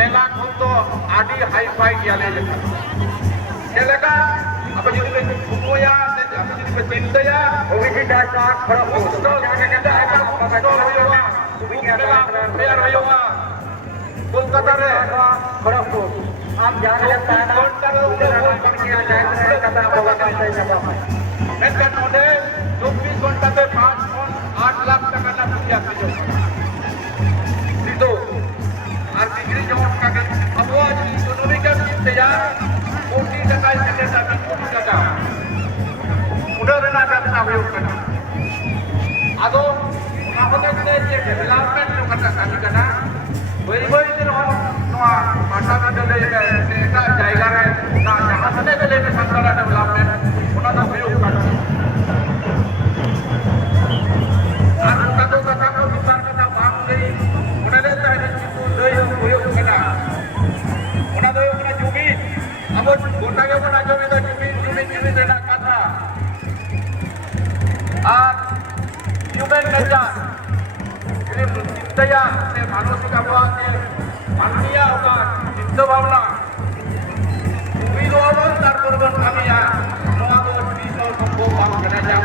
मेला तो आदि हाई-फाई गया ले लेका चलेगा apa jadi buku ya apa jadi pecinta ya Owisi dasar Musto kita ada musto hoyoga bukela biar hoyoga Kolkata re Kharagpur आप जान सकता है कथा होगा Menkan ode 24 घंटा पे 5.8 लाख टका ना रुपया किलो itu আর ডিগ্রি যখন কাকে আবহাওয়া ইকোনমিক্যাল इंतजार कोटी टका से ज्यादा कोटी टका udah rena kata huyuk kana ado আমাদের যে ডেভেলপমেন্ট जो kata kami kana বই দিন নোয়া ভাষা না দিলে এটা জায়গা রে না জাহাজ নে গেলে সরকার ডেভেলপমেন্ট ওনা তো huyuk kana আর কত কথা কো বিচার কথা ভাগ গই ওনাদের তাই কিন্তু দই huyuk kana ওনা দই ওনা জমি আবার গোটাকে গোটা জমি তো জমি দেনা কথা আর human nature ini cinta ya manusia bahwa manusia hoga cinta bahwa ini doang tar korban kami ya doang itu bisa sembuh bang kerja